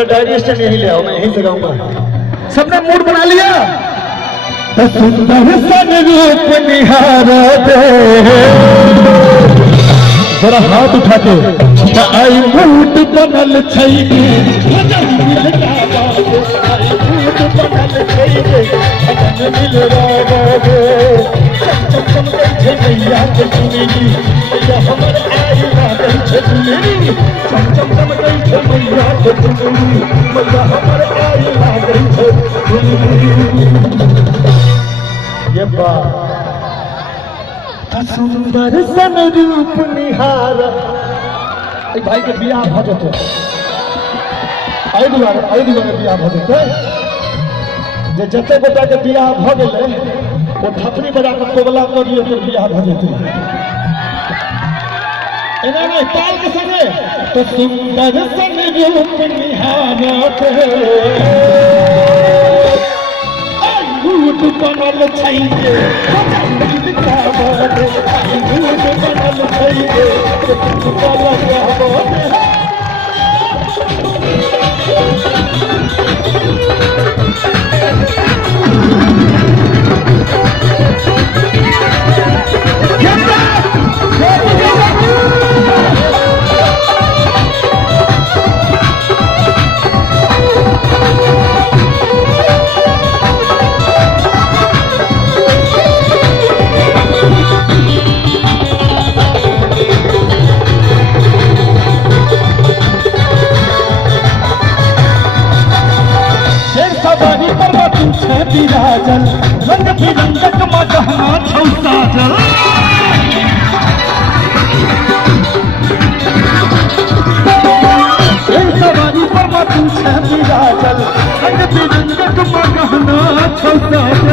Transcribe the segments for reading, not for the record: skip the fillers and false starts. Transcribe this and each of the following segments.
मेरा diary stand यहीं ले आओ, मैं यहीं से गाऊंगा। सबने मूड बना लिया? सुंदर सन रूप निहारते जरा हाथ उठाते आई मूड बनल छैगे मैया के सुनेगी हमर आई लागल छै सुनेगी चमचम छै मैया के सुनेगी मैया हमर आई लागल छै सुनेगी। ये बात सुंदर सन रूप निहार भाई के बियाह भ जेतै, एहि दुआरे बियाह भ जेतै जे जते गोटा के बियाह भ गेलै वो थपड़ी बजा के कोबला करिए तो बियाह भ जेतै। एना नहीं ताल के संगे तो सुंदर सन रूप निहारत मूड बनल छैगे मूड बनल छैगे बिराजल रंग बिरंगक मदहना छौ साजल सवारी पर तू छे बिराजल रंग बिरंगक मदहना छौ साजल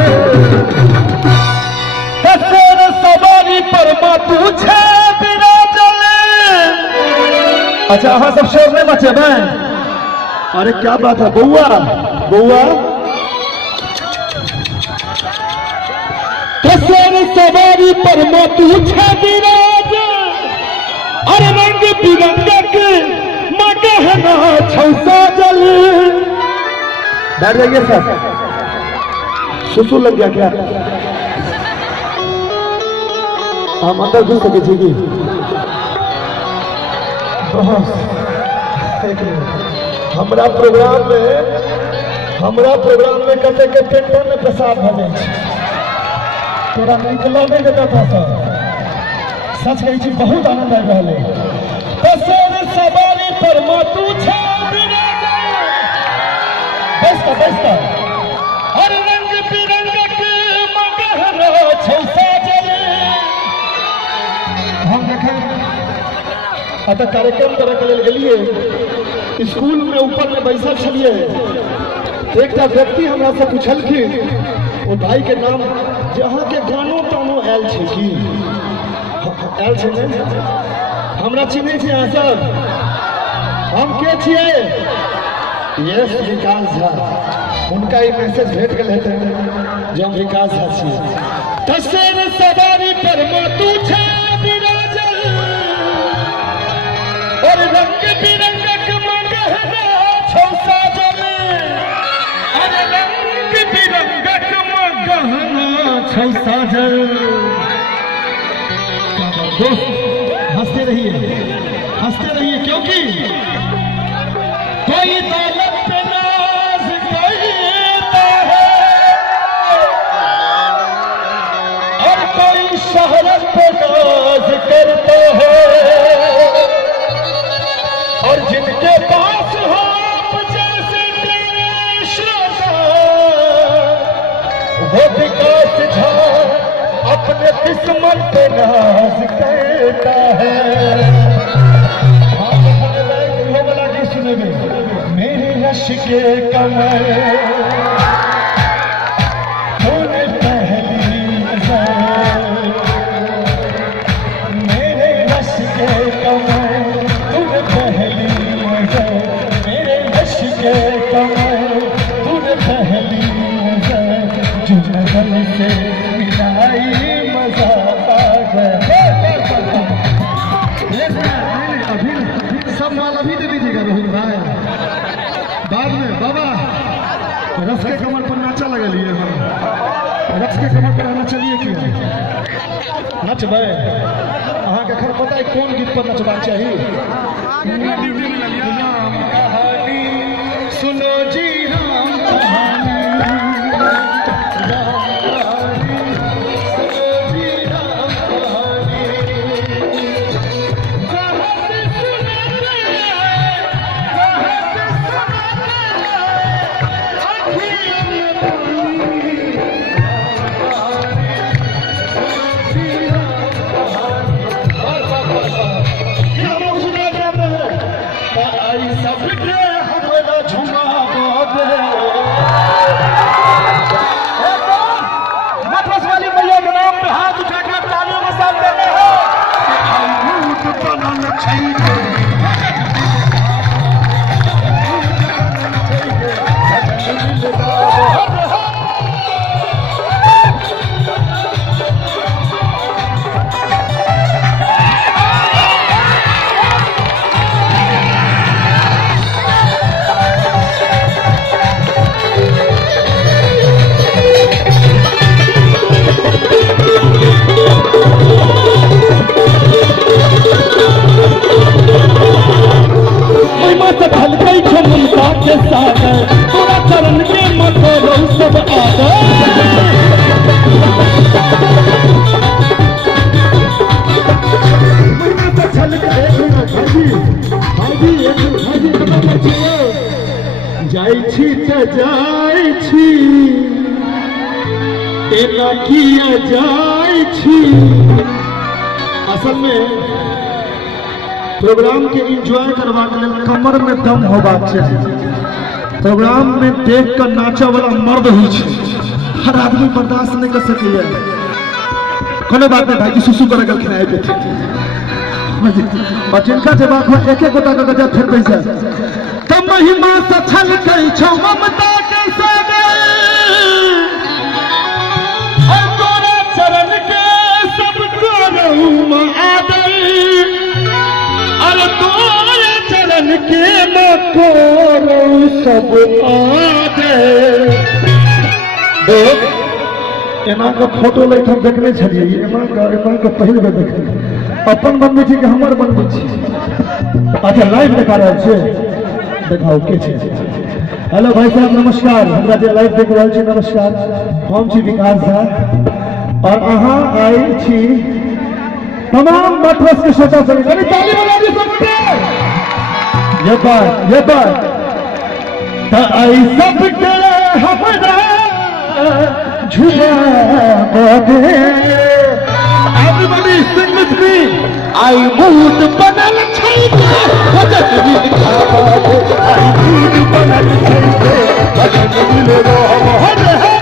सवारी पर तू छे बिराजल। अच्छा हाँ सब शोर में बचे मैं, अरे क्या बात है बउआ बउआ सवारी पर तू छे बिराज अरे रंग बिरंगक मगहना छौ साजल। बैठ जाइए सर, सुसु लग गया क्या? हम अंदर घुस सके जी हमरा प्रोग्राम में कते के पेंटर में प्रसाद भले तोरा निकलो नहीं देता था सर, सच कही छी बहुत आनंद आ रहा है। सवारी पर तू छे बैसता हर रंग बिरंगक मगहना छौ साजल। हम देखे अतः कार्यक्रम करे के लेल गेलिए स्कूल में ऊपर में बैसल छलिए, एक व्यक्ति हमरा से पूछलखिन वो भाई के नाम जहाँ के गानो तानो आयल छै कि आयल छै ने हमरा चिन्है छी अहाँ सब? हम के छियै? यस विकास झा। उनका ई मैसेज भेट गेल हेतै जे हम विकास झा छियै। तसेर सवारी पर तू छे बिराजल और रंग बिरंगक मगहना छौ साजल अरे रंग बिरंगक मगहना छौ साजल। दोस्त हंसते रहिए क्योंकि कोई दौलत पे नाज करता है और कोई शहरत पे नाज करता है और जिनके पास हो जैसे कृष्ण वो विकास झा अपने किस्मत पे नाज करता है। मेरे रश के कमर तूने पहली नजर, मेरे रश के कमर तूने पहली नजर, मेरे रश के कमर तूने पहली नजर, जो नजर से मिलाई मजा आ गया। अभी सब माल अभी दे दीजिएगा रोहित भाई, रस के कमर पर नाचा लगलिए रस के कमर पर नचलिए किया नचबै अहाँ के खर पता है कौन गीत पर नचबाक चाहिए राम कहानी सुनो जी राम कहानी चरण के मथोरो सब आदर जाइ छी त जाइ छी एना किया जाइ छी। असल में प्रोग्राम के एंजॉय करवाक लेल कमर में दम होबाक चाहिए। प्रोग्राम में देख कर नाचा वाला मर्द हो हर आदमी बर्दाश्त नहीं कर सके। कोनो बात नहीं भाई सुसु कर खिलाए पे और जिनका जवाब हो एक एक गोटा का गजब फिर पैसा तब महिमा से छल कई छो ममता के सागे और तोरा चरण के सब करूं आदर और तोरा चरण के मैं करूं सब आदर। एना का फोटो लेके हम देखने छलिए एना का पहले बेर देखलिए अपन बनबे छी कि हमर बनबे छी। अच्छा लाइव देखा रहल छे देखाओ के छे। हेलो भाई साहब नमस्कार हमरा जे लाइव देख रहल छी नमस्कार हम छी विकास झा और अहाँ आई छी तमाम मठरस के सोचा सके अरे ताली बजा दी सबके ये बात त आई सबके हमरा झुमा दे। Everybody sing with me. I mood banal chahiye bhajan likha baat I mood banal chahiye bhajan mile rohan hai।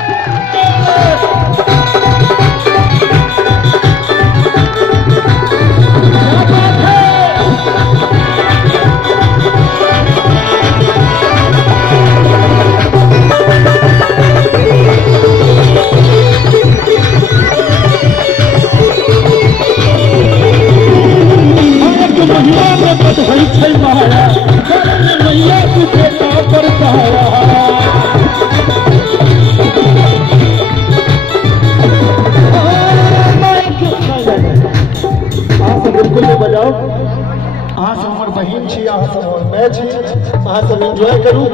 बहन छी अहाँ सब और मैं छी अहाँ सब एंजॉय करू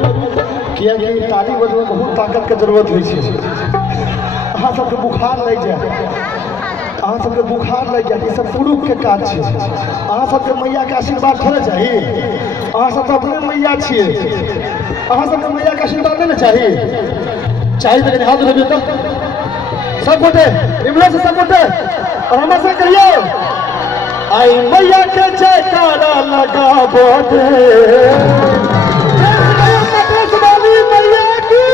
किया कि ताली बजबे बहुत ताकत के जरूरत होइ छै। अहाँ सबके बुखार लग जाए अहाँ सबके बुखार लग जाए ई सब पुरुष के काज छै। अहाँ सबके मैया के आशीर्वाद थोड़े चाही अहाँ सब तो अपने मैया छिए अहाँ सबके मैया के आशीर्वाद देना चाहिए तो हाथ उठाइए तो सब गोटे इमला से सब गोटे और हमरा से कहियो आई मैया के जयकारा लगाबो दे मैया की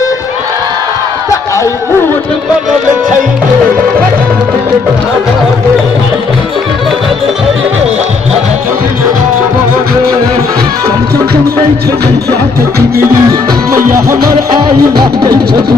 आई मूड बनल छैके चम चम चम दै छै मैया के मैया हमर आई लागै छै।